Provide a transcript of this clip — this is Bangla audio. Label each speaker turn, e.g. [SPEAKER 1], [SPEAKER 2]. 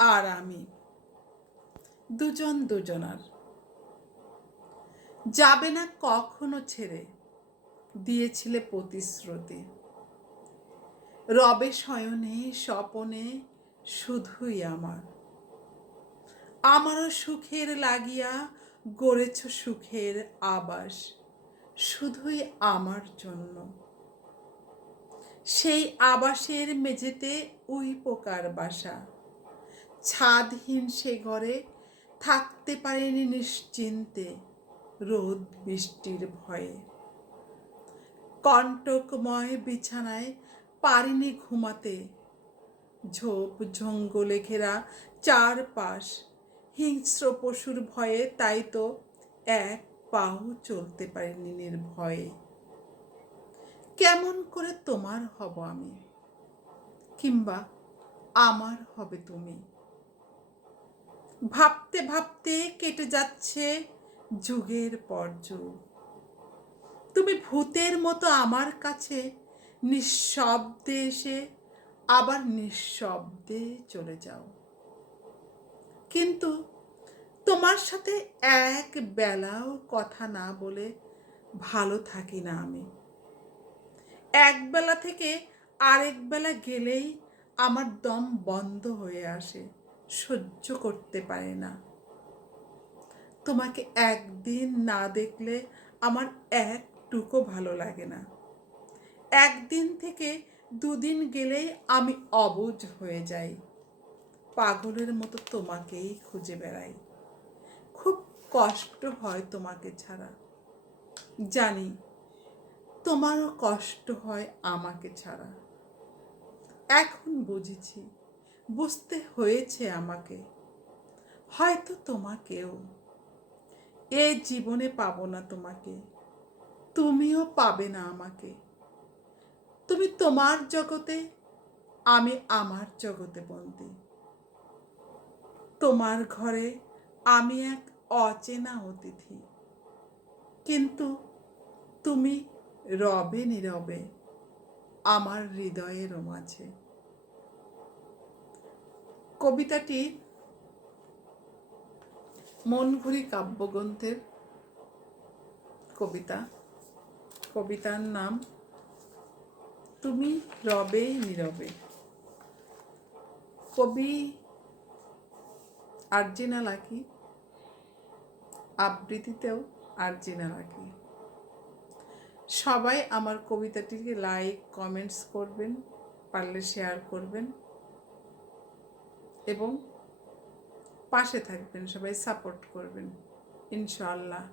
[SPEAKER 1] আর আমি। দুজন দুজনার। যাবে না কখনো ছেড়ে, দিয়েছিলে প্রতিশ্রুতি। রবে শয়নে, স্বপনে শুধুই আমার। আমারও সুখের লাগিয়া গড়েছ সুখের আবাস, শুধুই আমার জন্য। সেই আবাসের মেঝেতে উই পোকার বাসা। ছাদহীন সে ঘরে থাকতে পারেনি নিশ্চিন্তে রোদ বৃষ্টির ভয়ে। কণ্টকময় বিছানায় পারিনি ঘুমাতে। ঝোপ জঙ্গলে ঘেরা চারপাশ, হিংস্র পশুর ভয়ে তাই তো এক পাও চলতে পারিনি নির্ভয়ে। কেমন করে তোমার হব আমি? কিংবা আমার হবে তুমি? ভাবতে ভাবতে কেটে যাচ্ছে যুগের পর যুগ তুমি ভূতের মতো আমার কাছে নিঃশব্দে এসে আবার নিঃশব্দে চলে যাও। কিন্তু তোমার সাথে এক বেলাও কথা না বলে ভালো থাকি না আমি। এক বেলা থেকে আরেক বেলা গেলেই আমার দম বন্ধ হয়ে আসে। সহ্য করতে পারে না। তোমাকে একদিন না দেখলে আমার একটুকু ভালো লাগে না। একদিন থেকে দুদিন গেলেই আমি অবুঝ হয়ে যাই। পাগলের মতো তোমাকেই খুঁজে বেড়াই। খুব কষ্ট হয় তোমাকে ছাড়া। জানি, তোমারও কষ্ট হয় আমাকে ছাড়া। এখন বুঝেছি বুঝতে হয়েছে আমাকে। হয়তো তোমাকেও। এ জীবনে পাবো না তোমাকে। তুমিও পাবে না আমাকে। তুমি তোমার জগতে, আমি আমার জগতে বন্দি। তোমার ঘরে আমি এক অচেনা অতিথি। কিন্তু তুমি রবে নীরবে আমার হৃদয়ের মাঝে। কবিতাটি মনঘুরি কাব্যগ্রন্থের কবিতা। কবিতার নাম, তুমি রবে নীরবে। কবি আর্জিনা লাকি, আবৃত্তিতেও আর্জিনা লাকি। সবাই আমার কবিতাটিকে লাইক কমেন্টস করবেন, পারলে শেয়ার করবেন। এবং পাশে থাকবেন সবাই সাপোর্ট করবেন ইনশাআল্লাহ।